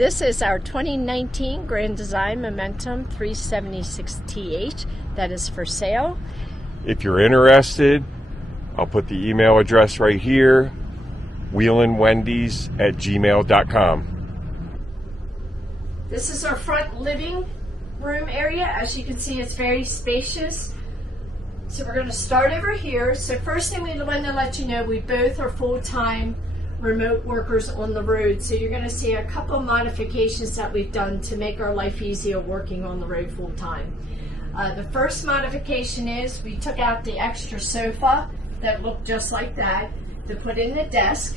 This is our 2019 Grand Design Momentum 376TH that is for sale. If you're interested, I'll put the email address right here, wheelinwendys@gmail.com. This is our front living room area. As you can see, it's very spacious. So we're going to start over here. So first thing we want to let you know, we both are full-time remote workers on the road. So you're going to see a couple modifications that we've done to make our life easier working on the road full-time. The first modification is we took out the extra sofa that looked just like that to put in the desk.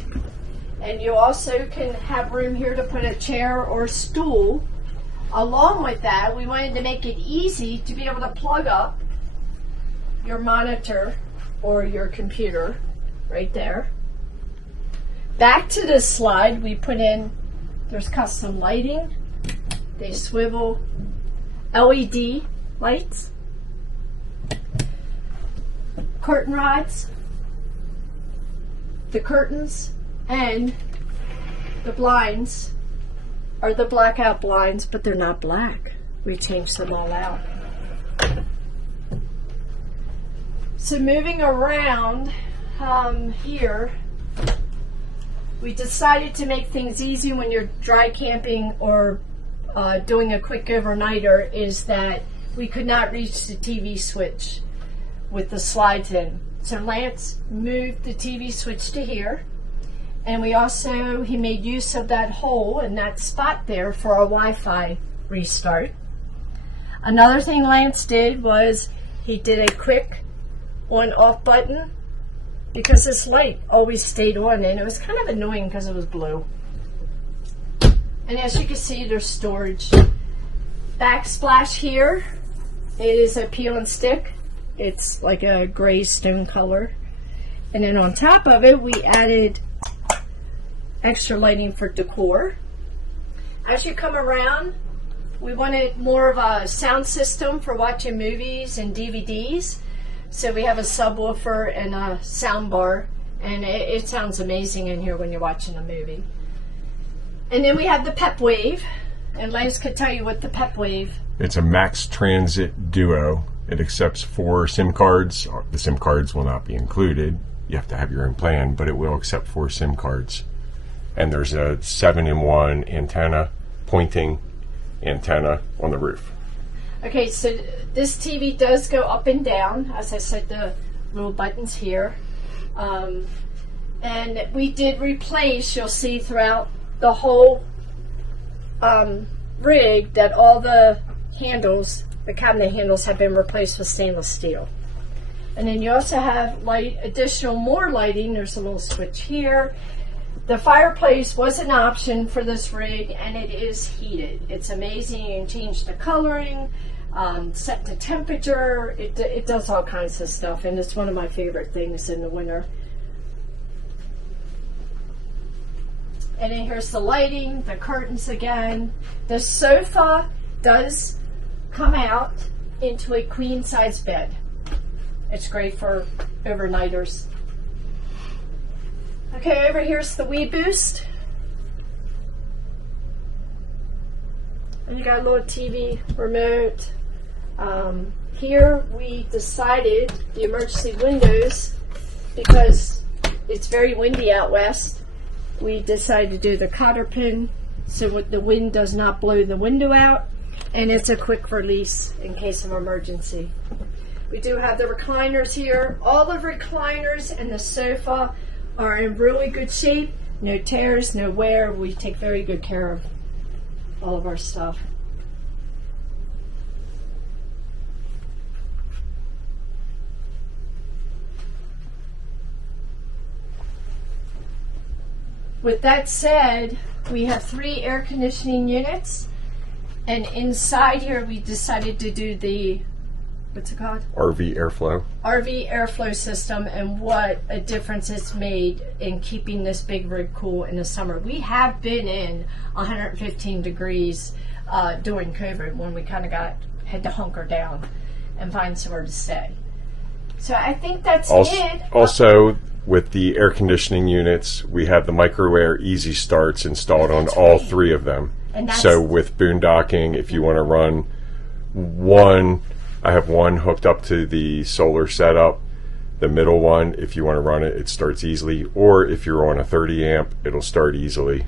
And you also can have room here to put a chair or stool. Along with that, we wanted to make it easy to be able to plug up your monitor or your computer right there. Back to this slide, we put in, there's custom lighting. They swivel LED lights, curtain rods, the curtains, and the blinds are the blackout blinds, but they're not black. We changed them all out. So moving around here, we decided to make things easy when you're dry camping or doing a quick overnighter, is that we could not reach the TV switch with the slides in. So Lance moved the TV switch to here, and we also, he made use of that hole and that spot there for our Wi-Fi restart. Another thing Lance did was he did a quick on-off button, because this light always stayed on, and it was kind of annoying because it was blue. And as you can see, there's storage. Backsplash here is a peel and stick. It's like a gray stone color. And then on top of it, we added extra lighting for decor. As you come around, we wanted more of a sound system for watching movies and DVDs. So we have a subwoofer and a sound bar, and it sounds amazing in here when you're watching a movie. And then we have the Pep Wave, and Lance could tell you what the Pep Wave. It's a Max Transit Duo. It accepts 4 SIM cards. The SIM cards will not be included. You have to have your own plan, but it will accept 4 SIM cards. And there's a 7-in-1 antenna, pointing antenna on the roof. Okay, so this TV does go up and down. As I said, the little buttons here. And we did replace, you'll see throughout the whole rig, that all the handles, the cabinet handles, have been replaced with stainless steel. And then you also have more lighting. There's a little switch here. The fireplace was an option for this rig, and it is heated. It's amazing. You can change the coloring, set the temperature. It does all kinds of stuff, and it's one of my favorite things in the winter. And then here's the lighting, the curtains again. The sofa does come out into a queen size bed. It's great for overnighters. Okay, over here's the Wii Boost. And you got a little TV remote. Here we decided the emergency windows, because it's very windy out west. We decided to do the cotter pin so the wind does not blow the window out, and it's a quick release in case of emergency. We do have the recliners here. All the recliners and the sofa are in really good shape. No tears, no wear. We take very good care of all of our stuff. With that said, we have 3 air conditioning units, and inside here we decided to do the, what's it called? RV airflow. RV airflow system, and what a difference it's made in keeping this big rig cool in the summer. We have been in 115 degrees during COVID, when we kind of had to hunker down and find somewhere to stay. So I think that's it. Also, with the air conditioning units, we have the micro air easy starts installed on all 3 of them. And that's, so with Boondocking, if you want to run one, I have one hooked up to the solar setup. The middle one, if you want to run it, it starts easily. Or if you're on a 30 amp, it'll start easily.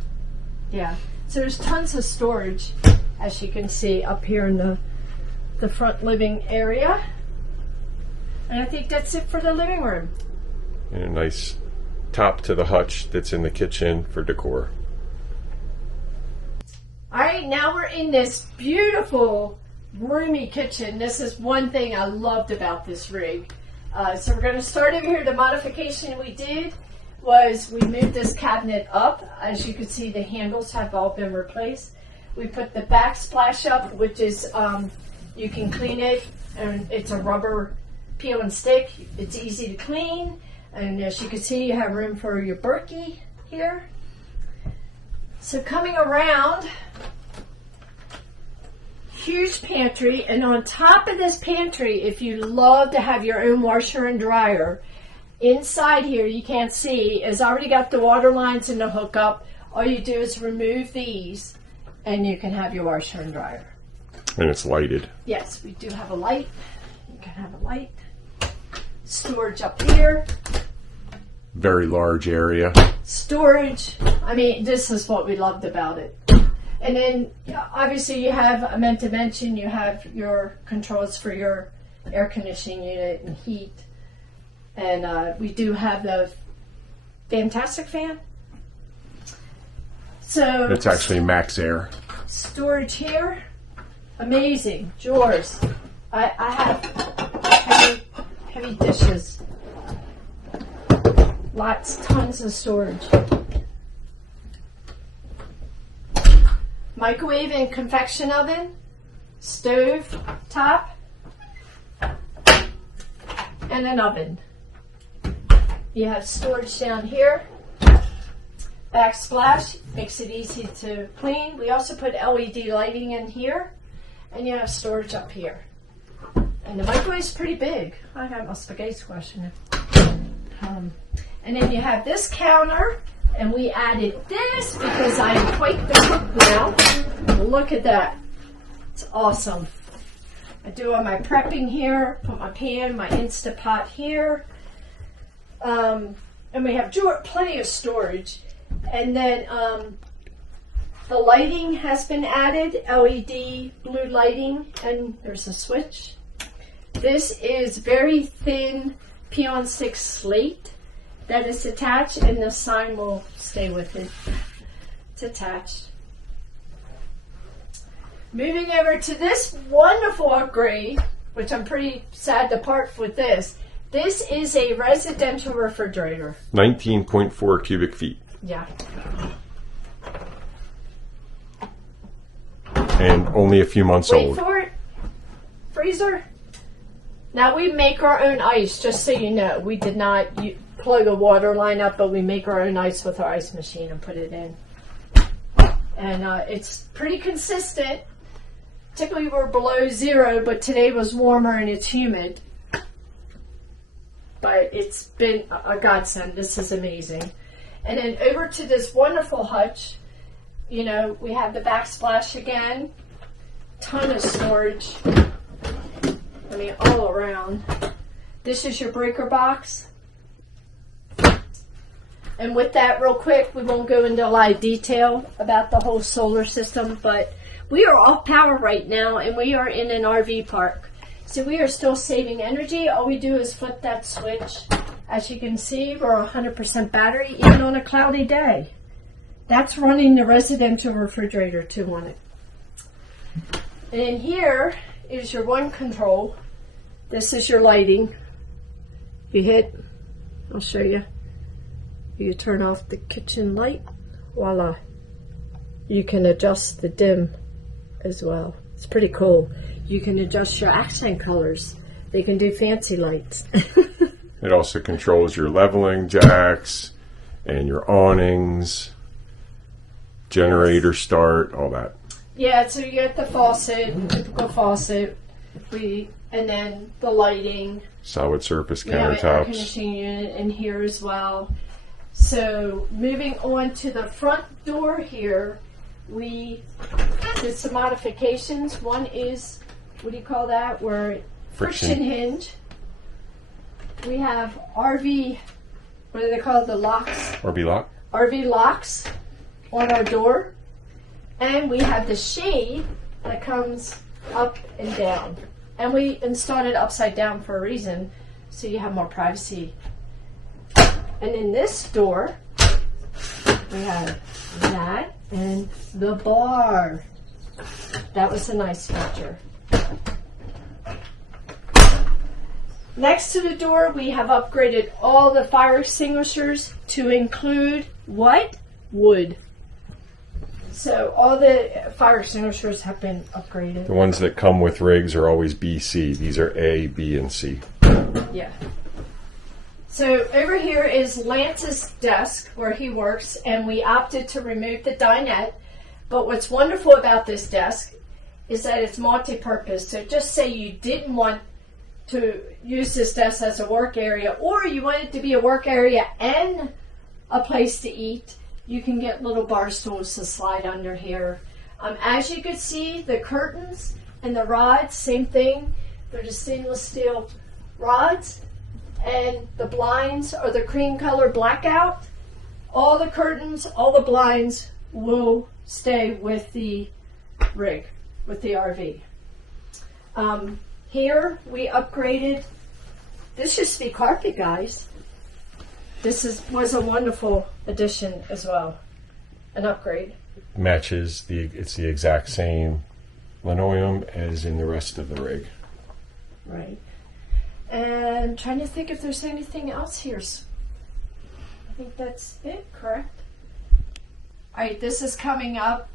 yeah. So there's tons of storage, as you can see up here in the front living area. And I think that's it for the living room. And a nice top to the hutch that's in the kitchen for decor. All right, now we're in this beautiful, roomy kitchen. This is one thing I loved about this rig. So we're going to start over here. The modification we did was we moved this cabinet up. As you can see, the handles have all been replaced. We put the backsplash up, which is, you can clean it, and it's a rubber peel and stick. It's easy to clean. And as you can see, you have room for your Berkey here. So coming around, huge pantry, and on top of this pantry, if you love to have your own washer and dryer, inside here, you can't see, it's already got the water lines and the hookup. All you do is remove these, and you can have your washer and dryer. And it's lighted. Yes, we do have a light. You can have a light. Storage up here. Very large area. Storage. I mean, this is what we loved about it. And then, obviously, you have, I meant to mention, you have your controls for your air conditioning unit and heat. And we do have the fantastic fan. So It's actually max air. storage here, amazing. Drawers. I have heavy dishes. Tons of storage. Microwave and convection oven, stove top, and an oven. You have storage down here. Backsplash makes it easy to clean. We also put LED lighting in here, and you have storage up here. And the microwave's pretty big. I got my spaghetti squash in it. And then you have this counter, and we added this because I am quite the cook now. Look at that. It's awesome. I do all my prepping here, put my pan, my Instapot here. And we have plenty of storage. And then the lighting has been added, LED blue lighting, and there's a switch. This is very thin peel stick slate that is attached, and the sign will stay with it. It's attached. Moving over to this wonderful upgrade, which I'm pretty sad to part with this. This is a residential refrigerator. 19.4 cubic feet. Yeah. And only a few months Wait old. for it. Freezer. Now we make our own ice, just so you know. We did not plug a water line up, but we make our own ice with our ice machine and put it in. And it's pretty consistent. Typically we're below 0, but today was warmer and it's humid. But it's been a godsend. This is amazing. And then over to this wonderful hutch. You know, we have the backsplash again. Ton of storage. I mean, all around. This is your breaker box. And with that, real quick, we won't go into a lot of detail about the whole solar system, but we are off power right now, and we are in an RV park. So we are still saving energy. All we do is flip that switch. As you can see, we're 100% battery, even on a cloudy day. That's running the residential refrigerator too on it. And in here is your one control. This is your lighting. You hit, I'll show you. You turn off the kitchen light. Voila. You can adjust the dim as well. It's pretty cool. You can adjust your accent colors. They can do fancy lights. It also controls your leveling jacks and your awnings, generator start, all that. Yeah, so you get the faucet, typical faucet, and then the lighting. Solid surface We have an air countertops. conditioning unit in here as well. So moving on to the front door here, we did some modifications. One is, what do you call that? Where friction hinge. We have RV, what do they call it? The locks? RV lock. RV locks on our door. And we have the shade that comes up and down. And we installed it upside down for a reason, so you have more privacy. And in this door, we have that and the bar. That was a nice feature. Next to the door, we have upgraded all the fire extinguishers to include what? Wood. So all the fire extinguishers have been upgraded. The ones that come with rigs are always BC. These are A, B, and C. Yeah. So over here is Lance's desk where he works, and we opted to remove the dinette. But what's wonderful about this desk is that it's multi-purpose. So just say you didn't want to use this desk as a work area, or you want it to be a work area and a place to eat, you can get little bar stools to slide under here. As you can see, the curtains and the rods, same thing. They're the stainless steel rods, and the blinds are the cream color blackout. All the curtains, all the blinds will stay with the rig, with the RV. Here we upgraded. This used to be carpet, guys. This was a wonderful addition as well, an upgrade. Matches it's the exact same linoleum as in the rest of the rig. Right. And I'm trying to think if there's anything else here. I think that's it, correct? All right, this is coming up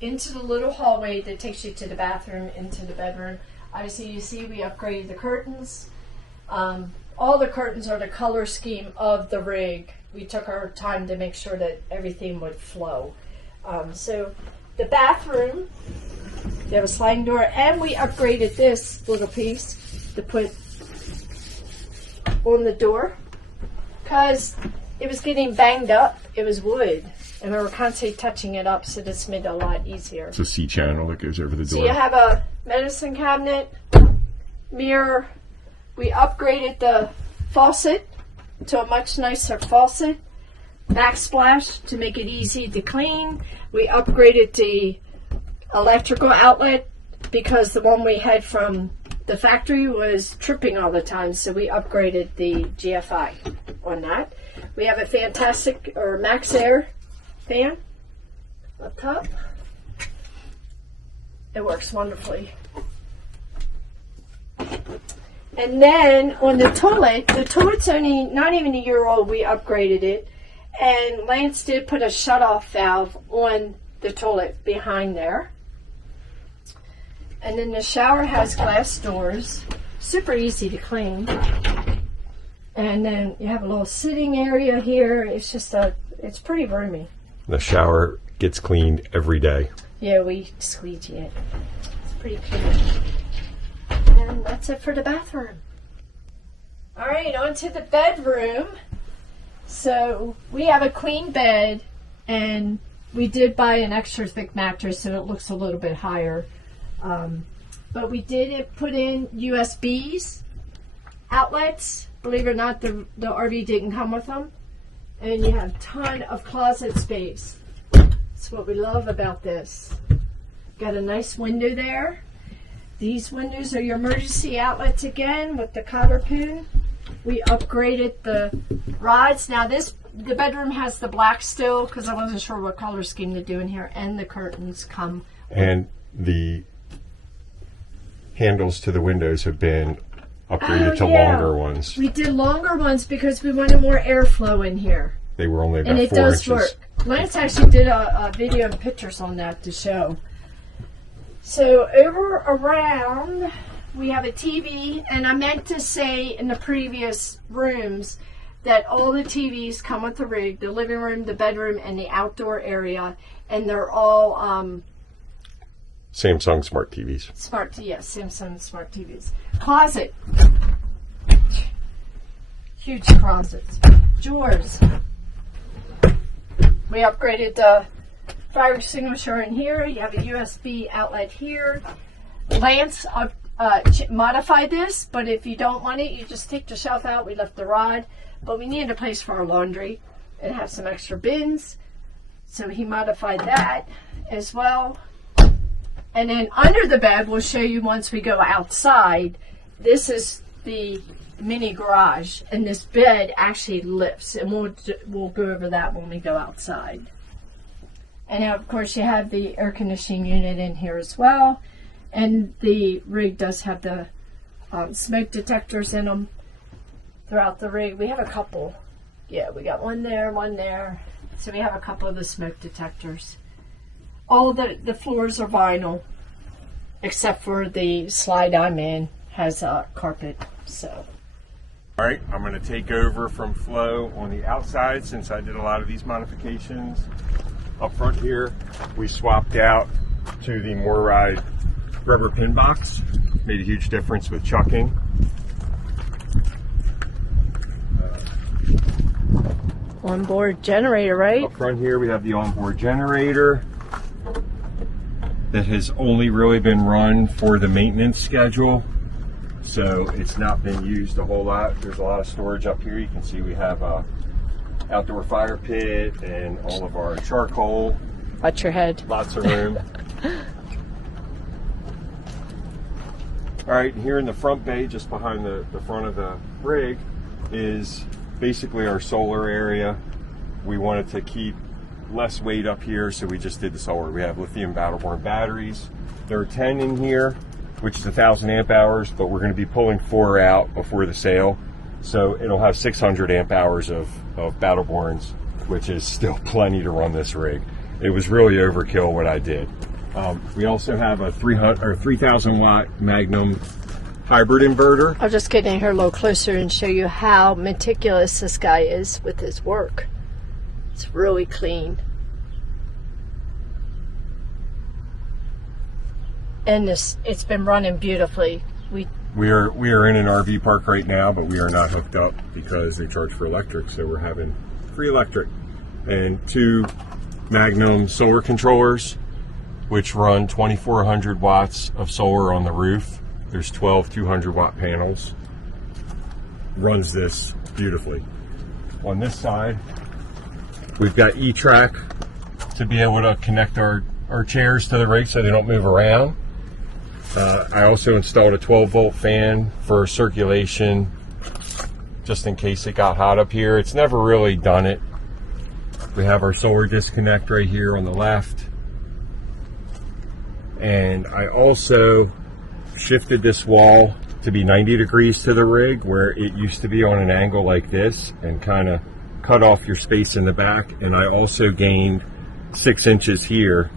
into the little hallway that takes you to the bathroom, into the bedroom. Obviously, you see we upgraded the curtains. All the curtains are the color scheme of the rig. We took our time to make sure that everything would flow. So the bathroom, they have a sliding door, and we upgraded this little piece to put on the door because it was getting banged up. It was wood, and we were constantly touching it up, so this made it a lot easier. It's a C channel that goes over the door. So you have a medicine cabinet, mirror. We upgraded the faucet to a much nicer faucet, backsplash to make it easy to clean. We upgraded the electrical outlet because the one we had from the factory was tripping all the time, so we upgraded the GFI on that. We have a fantastic Max Air fan up top. It works wonderfully. And then on the toilet's only not even a year old. We upgraded it, and Lance did put a shut-off valve on the toilet behind there. And then the shower has glass doors, super easy to clean. And then you have a little sitting area here. It's just it's pretty roomy. The shower gets cleaned every day. Yeah, we squeegee it. It's pretty clean. And that's it for the bathroom. All right, on to the bedroom. So we have a queen bed, and we did buy an extra thick mattress, so it looks a little bit higher. But we did put in USBs, outlets. Believe it or not, the RV didn't come with them. And you have a ton of closet space. That's what we love about this. Got a nice window there. These windows are your emergency outlets again with the cotter pin. We upgraded the rods. Now the bedroom has the black still because I wasn't sure what color scheme to do in here, and the curtains come. And the handles to the windows have been upgraded to longer ones. We did longer ones because we wanted more airflow in here. They were only about 4 inches. And it does work. Lance actually did a video and pictures on that to show. So over around, we have a TV, and I meant to say in the previous rooms that all the TVs come with the rig, the living room, the bedroom, and the outdoor area, and they're all Samsung Smart TVs. Samsung Smart TVs. Closet. Huge closets. Drawers. We upgraded the fire extinguisher in here. You have a USB outlet here. Lance modified this, but if you don't want it, you just take the shelf out. We left the rod, but we needed a place for our laundry and have some extra bins, so he modified that as well. And then under the bed, we'll show you once we go outside. This is the mini garage, and this bed actually lifts, and we'll go over that when we go outside. And now, of course, you have the air conditioning unit in here as well, and the rig does have the smoke detectors in them throughout the rig. We have a couple. Yeah, we got one there, so we have a couple of the smoke detectors. All the floors are vinyl, except for the slide I'm in has a carpet. So. All right, I'm going to take over from Flo on the outside since I did a lot of these modifications. Up front here, we swapped out to the MoreRide rubber pin box. Made a huge difference with chucking. Onboard generator, right? Up front here, we have the onboard generator that has only really been run for the maintenance schedule. So it's not been used a whole lot. There's a lot of storage up here. You can see we have a outdoor fire pit and all of our charcoal. Watch your head. Lots of room. All right, here in the front bay, just behind the front of the rig, is basically our solar area. We wanted to keep less weight up here, so we just did the solar. We have lithium battle-borne batteries. There are 10 in here, which is 1,000 amp hours, but we're going to be pulling 4 out before the sale. So it'll have 600 amp hours of battle-bornes, which is still plenty to run this rig. It was really overkill what I did. We also have a 3,000 watt Magnum hybrid inverter. I'll just get in here a little closer and show you how meticulous this guy is with his work. It's really clean. And it's been running beautifully. We are in an RV park right now, but we are not hooked up because they charge for electric, so we're having free electric. And 2 Magnum solar controllers, which run 2,400 watts of solar on the roof. There's 12 200 watt panels. Runs this beautifully. On this side, we've got E-Track to be able to connect our chairs to the rig so they don't move around. I also installed a 12 volt fan for circulation, just in case it got hot up here. It's never really done it. We have our solar disconnect right here on the left. And I also shifted this wall to be 90 degrees to the rig, where it used to be on an angle like this, and kind of cut off your space in the back. And I also gained 6 inches here.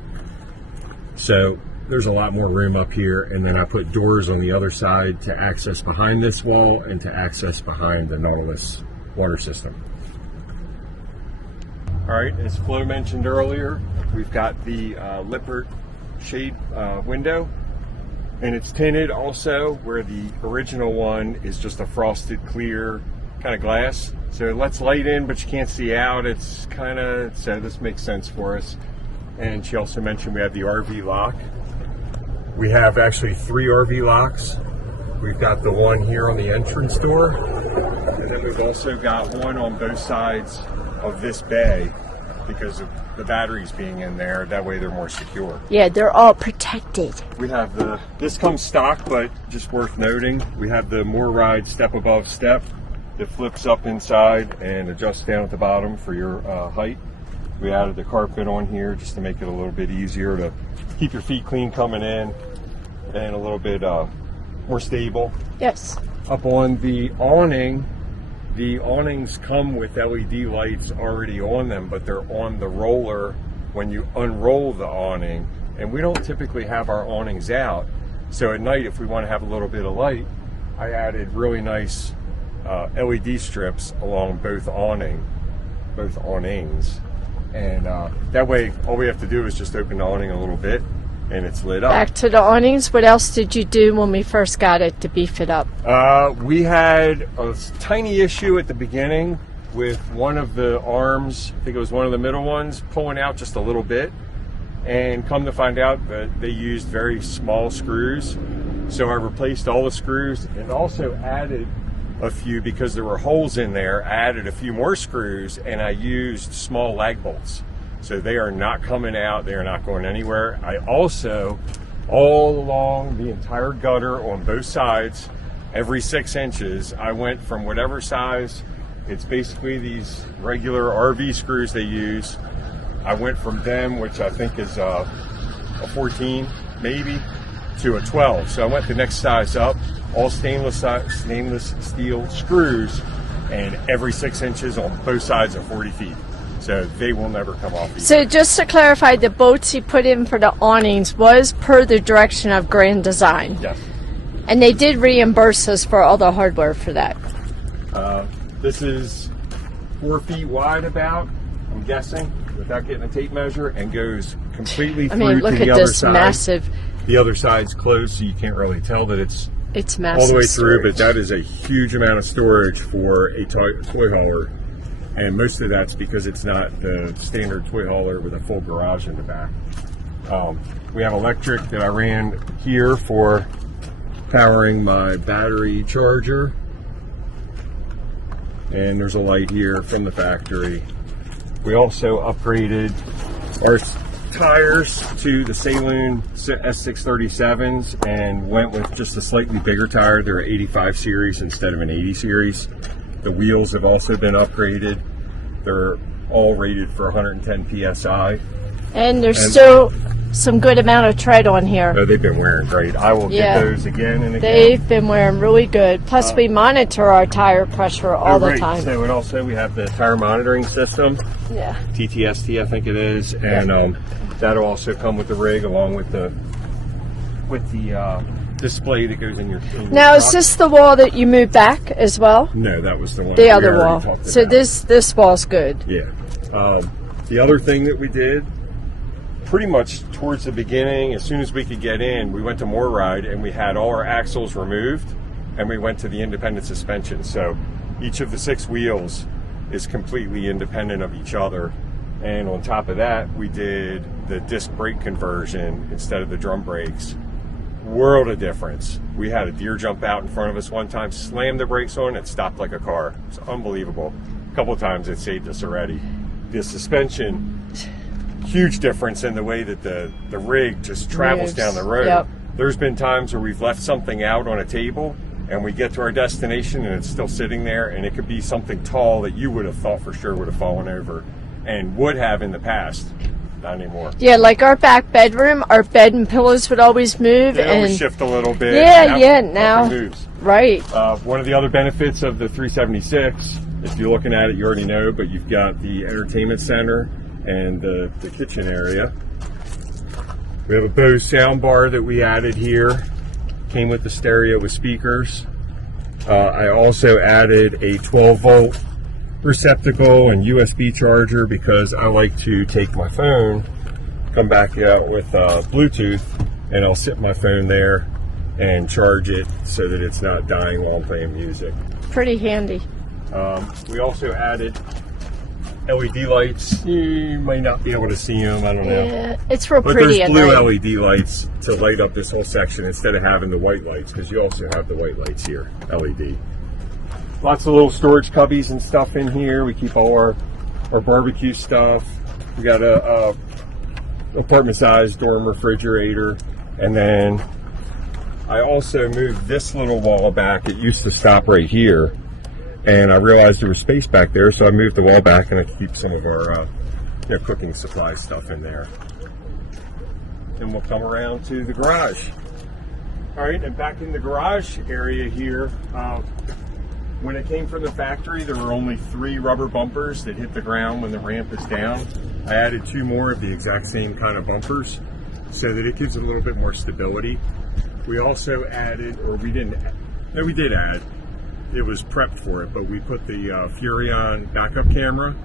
So there's a lot more room up here, and then I put doors on the other side to access behind this wall and to access behind the Nautilus water system. All right, as Flo mentioned earlier, we've got the Lippert shade window, and it's tinted also, where the original one is just a frosted clear kind of glass. So it lets light in, but you can't see out. It's kind of, so this makes sense for us. And she also mentioned we have the RV lock. We have actually 3 RV locks. We've got the one here on the entrance door, and then we've also got one on both sides of this bay because of the batteries being in there. That way they're more secure. Yeah, they're all protected. We have this comes stock, but just worth noting, we have the MoreRide step above step that flips up inside and adjusts down at the bottom for your height. We added the carpet on here just to make it a little bit easier to keep your feet clean coming in, and a little bit more stable. Yes. Up on the awning, the awnings come with LED lights already on them, but they're on the roller when you unroll the awning. And we don't typically have our awnings out. So at night, if we want to have a little bit of light, I added really nice LED strips along both awnings. And that way, all we have to do is just open the awning a little bit, and it's lit up. Back to the awnings, what else did you do when we first got it to beef it up? We had a tiny issue at the beginning with one of the arms, I think it was one of the middle ones, pulling out just a little bit. and come to find out that they used very small screws. So I replaced all the screws and also added a few, because there were holes in there, I added a few more screws, and I used small lag bolts. So they are not coming out, they are not going anywhere. I also, all along the entire gutter on both sides, every 6 inches, I went from whatever size, it's basically these regular RV screws they use. I went from them, which I think is a 14 maybe, to a 12. So I went the next size up, all stainless steel screws, and every 6 inches on both sides of 40 feet. So they will never come off either. So just to clarify, the bolts you put in for the awnings was per the direction of Grand Design. Yes. And they did reimburse us for all the hardware for that. This is 4 feet wide about, I'm guessing, without getting a tape measure, and goes completely through look to the at other this side. Massive. The other side's closed, so you can't really tell that it's massive all the way through, storage. but that is a huge amount of storage for a toy hauler. And most of that's because it's not the standard toy hauler with a full garage in the back. We have electric that I ran here for powering my battery charger. And there's a light here from the factory. We also upgraded our tires to the Saloon S637s and went with just a slightly bigger tire. They're an 85 series instead of an 80 series. The wheels have also been upgraded. They're all rated for 110 PSI. And there's still some good amount of tread on here. Oh, they've been wearing great. I will get those again and again. They've been wearing really good. Plus, we monitor our tire pressure all the time. So, and also we have the tire monitoring system. Yeah. TTST, I think it is, and that'll also come with the rig, along with the display that goes in your. Now, is this the wall that you moved back as well? No, that was the one. The other wall. So this wall's good. Yeah. The other thing that we did, pretty much towards the beginning, as soon as we could get in, we went to MoreRide and we had all our axles removed, and we went to the independent suspension. So each of the 6 wheels is completely independent of each other. And on top of that, we did the disc brake conversion instead of the drum brakes. World of difference. We had a deer jump out in front of us one time, slammed the brakes on, and stopped like a car. It's unbelievable. A couple of times it saved us already. The suspension, huge difference in the way that the rig just travels down the road. Yep. There's been times where we've left something out on a table and we get to our destination and it's still sitting there, and it could be something tall that you would have thought for sure would have fallen over, and would have in the past. Not anymore. Yeah, like our back bedroom, our bed and pillows would always move. They and always shift a little bit. Now nothing moves. Right. One of the other benefits of the 376, if you're looking at it, you already know, but you've got the entertainment center and the kitchen area. We have a Bose sound bar that we added here. Came with the stereo with speakers. I also added a 12-volt receptacle and USB charger, because I like to take my phone, come back out with Bluetooth, and I'll sit my phone there and charge it so that it's not dying while I'm playing music. Pretty handy. We also added LED lights. You might not be able to see them, I don't know. Yeah, it's real but pretty. But there's blue LED lights to light up this whole section instead of having the white lights, because you also have the white lights here, LED. Lots of little storage cubbies and stuff in here. We keep all our barbecue stuff. We got a apartment-sized dorm refrigerator. And then I also moved this little wall back. It used to stop right here, and I realized there was space back there, so I moved the wall back, and I keep some of our cooking supply stuff in there. Then we'll come around to the garage. All right, and back in the garage area here, when it came from the factory, there were only 3 rubber bumpers that hit the ground when the ramp is down. I added 2 more of the exact same kind of bumpers so that it gives it a little bit more stability. We also added, or we didn't, no, we did add, it was prepped for it, but we put the Furrion backup camera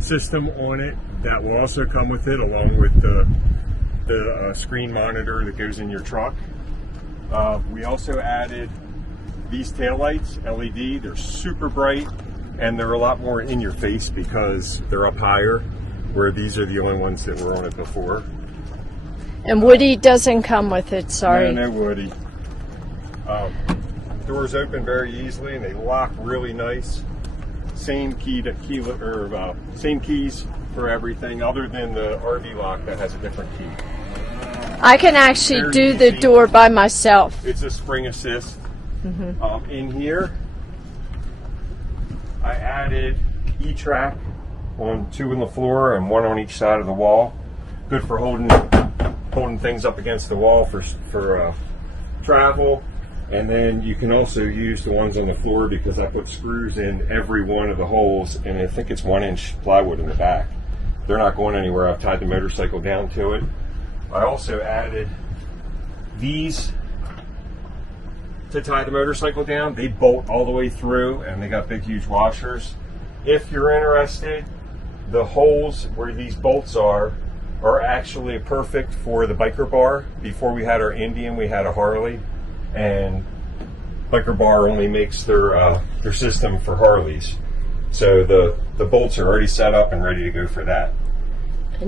system on it. That will also come with it, along with the screen monitor that goes in your truck. We also added these taillights, LED. They're super bright, and they're a lot more in your face because they're up higher, where these are the only ones that were on it before. And Woody doesn't come with it, sorry. No Woody. Doors open very easily and they lock really nice. Same same keys for everything, other than the RV lock that has a different key. I can actually do the door by myself. It's a spring assist. In here, I added E-track on 2 on the floor and 1 on each side of the wall. Good for holding things up against the wall for travel. And then you can also use the ones on the floor because I put screws in every one of the holes, and I think it's 1-inch plywood in the back. They're not going anywhere. I've tied the motorcycle down to it. I also added these to tie the motorcycle down. They bolt all the way through, and they got big, huge washers. If you're interested, the holes where these bolts are actually perfect for the biker bar. Before we had our Indian, we had a Harley, and biker bar only makes their system for Harleys. So the bolts are already set up and ready to go for that.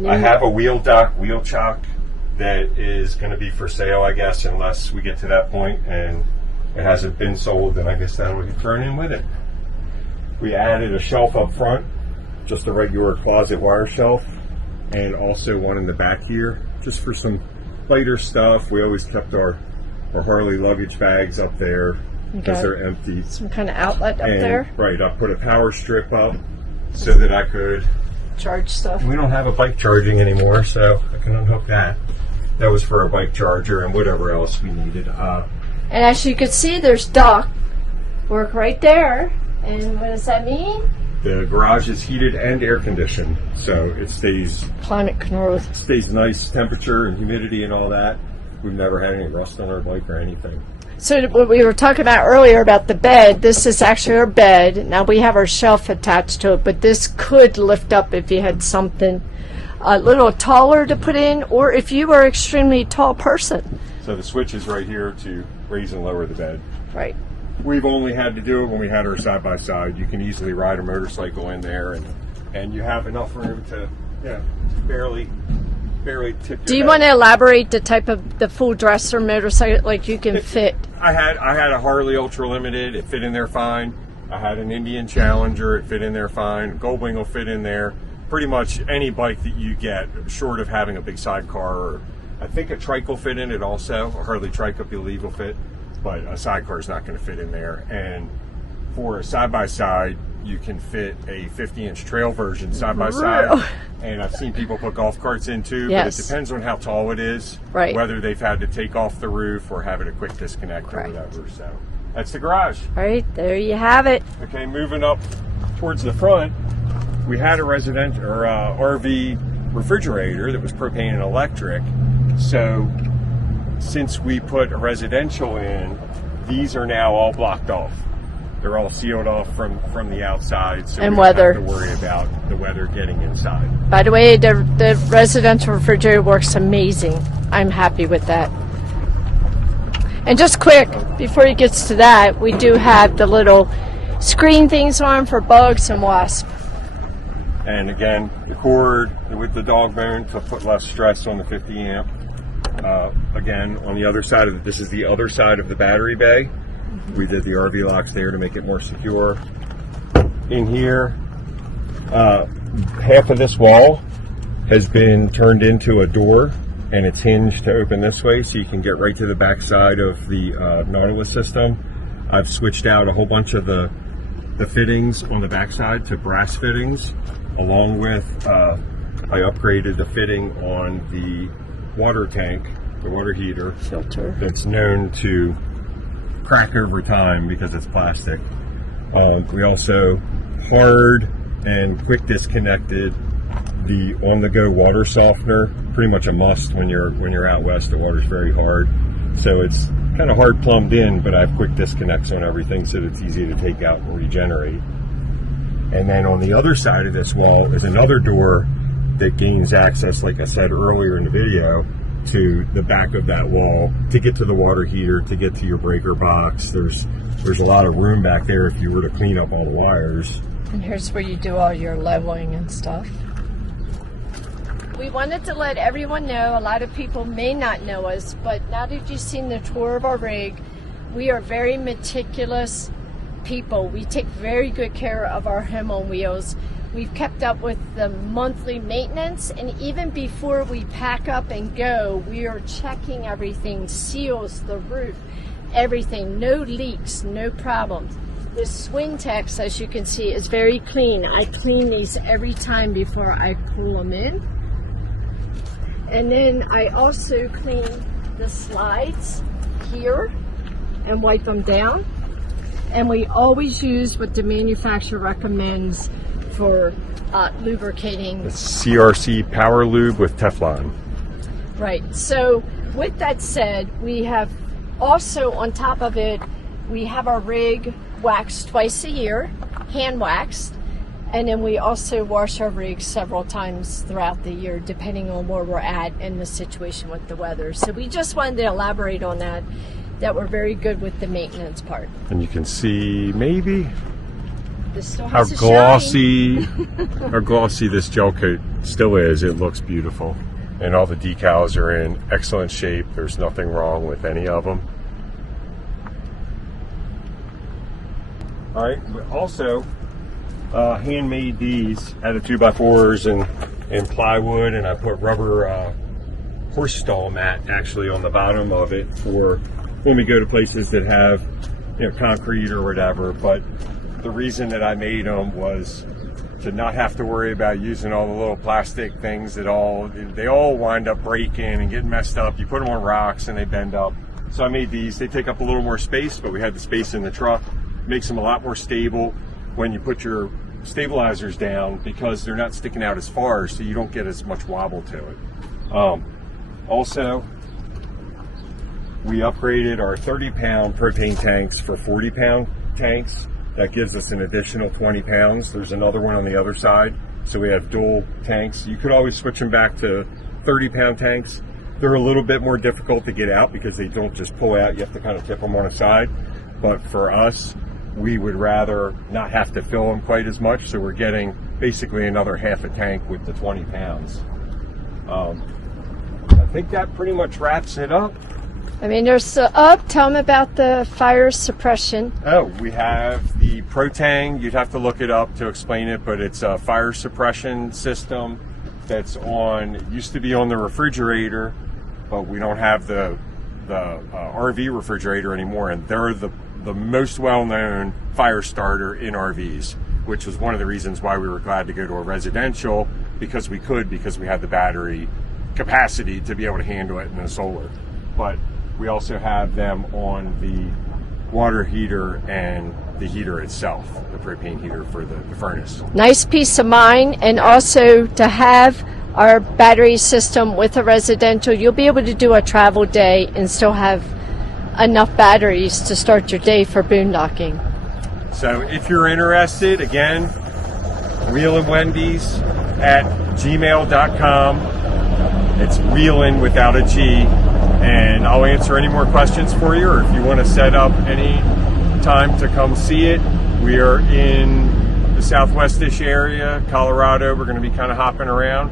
I have a wheel chock that is going to be for sale, I guess, unless we get to that point and it hasn't been sold, then I guess that'll be thrown in with it. We added a shelf up front, just a regular closet wire shelf, and also one in the back here, just for some lighter stuff. We always kept our Harley luggage bags up there because they're empty. Some kind of outlet up there. Right, I put a power strip up so that I could charge stuff. We don't have a bike charging anymore, so I can unhook that. That was for a bike charger and whatever else we needed. And as you can see, there's duct work right there. And what does that mean? The garage is heated and air conditioned, so it stays climate controlled. Stays nice temperature and humidity and all that. We've never had any rust on our bike or anything. So what we were talking about earlier about the bed, this is actually our bed. Now we have our shelf attached to it, but this could lift up if you had something a little taller to put in, or if you were an extremely tall person. So the switch is right here to raise and lower the bed. Right. We've only had to do it when we had our side-by-side. You can easily ride a motorcycle in there, and you have enough room to barely tip your Do you head. want to elaborate the type of the full dresser motorcycle, like you can fit? I had a Harley Ultra Limited. It fit in there fine. I had an Indian Challenger. It fit in there fine. Goldwing will fit in there. Pretty much any bike that you get, short of having a big sidecar, or I think a trike will fit in it also. A Harley trike, I believe, will fit, but a sidecar is not going to fit in there. And for a side-by-side, you can fit a 50-inch trail version side-by-side. And I've seen people put golf carts in too, but it depends on how tall it is, whether they've had to take off the roof or have it a quick disconnect or whatever. So that's the garage. All right, there you have it. Okay, moving up towards the front, we had a residential or RV refrigerator that was propane and electric. So since we put a residential in, these are now all blocked off. They're all sealed off from the outside, so we don't have to worry about the weather getting inside. By the way, the residential refrigerator works amazing. I'm happy with that. And just quick, before he gets to that, we do have the little screen things on for bugs and wasps. And again, the cord with the dog bone to put less stress on the 50 amp. Again, on the other side of it, this is the other side of the battery bay. We did the RV locks there to make it more secure. In here, half of this wall has been turned into a door, and it's hinged to open this way, so you can get right to the back side of the Nautilus system. I've switched out a whole bunch of the fittings on the back side to brass fittings, along with I upgraded the fitting on the water tank, the water heater filter that's known to crack over time because it's plastic. We also hard and quick disconnected the on-the-go water softener. Pretty much a must when you're out west. The water's very hard, so it's kind of hard plumbed in, but I have quick disconnects on everything so that it's easy to take out and regenerate. And then on the other side of this wall is another door that gains access, like I said earlier in the video, to the back of that wall to get to the water heater, to get to your breaker box. There's a lot of room back there if you were to clean up all the wires. And here's where you do all your leveling and stuff. we wanted to let everyone know, a lot of people may not know us, but now that you've seen the tour of our rig, we are very meticulous people. We take very good care of our home on wheels. We've kept up with the monthly maintenance, and even before we pack up and go, we are checking everything, seals, the roof, everything, no leaks, no problems. This swing text, as you can see, is very clean. I clean these every time before I pull them in. And then I also clean the slides here and wipe them down. And we always use what the manufacturer recommends for lubricating. The CRC Power Lube with Teflon. Right. So with that said, we have also on top of it, we have our rig waxed twice a year, hand waxed, and then we also wash our rig several times throughout the year depending on where we're at in the situation with the weather. So we just wanted to elaborate on that we're very good with the maintenance part. And you can see maybe This still how has a glossy shine. how glossy this gel coat still is. It looks beautiful, and all the decals are in excellent shape. There's nothing wrong with any of them. All right, but also handmade these out of 2x4s and plywood, and I put rubber horse stall mat actually on the bottom of it for when we go to places that have, you know, concrete or whatever. But the reason that I made them was to not have to worry about using all the little plastic things that they all wind up breaking and getting messed up. You put them on rocks and they bend up. So I made these. They take up a little more space, but we had the space in the truck. Makes them a lot more stable when you put your stabilizers down because they're not sticking out as far, so you don't get as much wobble to it. Also, we upgraded our 30-pound propane tanks for 40-pound tanks. That gives us an additional 20 pounds. There's another one on the other side, so we have dual tanks. You could always switch them back to 30-pound tanks. They're a little bit more difficult to get out because they don't just pull out. You have to kind of tip them on a side. But for us, we would rather not have to fill them quite as much, so we're getting basically another half a tank with the 20 pounds. I think that pretty much wraps it up. I mean, there's tell them about the fire suppression. Oh, we have the Protang. You'd have to look it up to explain it, but it's a fire suppression system that's on, it used to be on the refrigerator, but we don't have the RV refrigerator anymore, and they're the most well-known fire starter in RVs, which was one of the reasons why we were glad to go to a residential, because we had the battery capacity to be able to handle it in a solar. But we also have them on the water heater and the heater itself, the propane heater for the furnace. Nice peace of mind, and also to have our battery system with a residential, you'll be able to do a travel day and still have enough batteries to start your day for boondocking. So if you're interested, again, wheelandwendy's@gmail.com. It's wheelin' without a G, and I'll answer any more questions for you, or if you want to set up any time to come see it. We are in the southwestish area, Colorado. We're going to be kind of hopping around.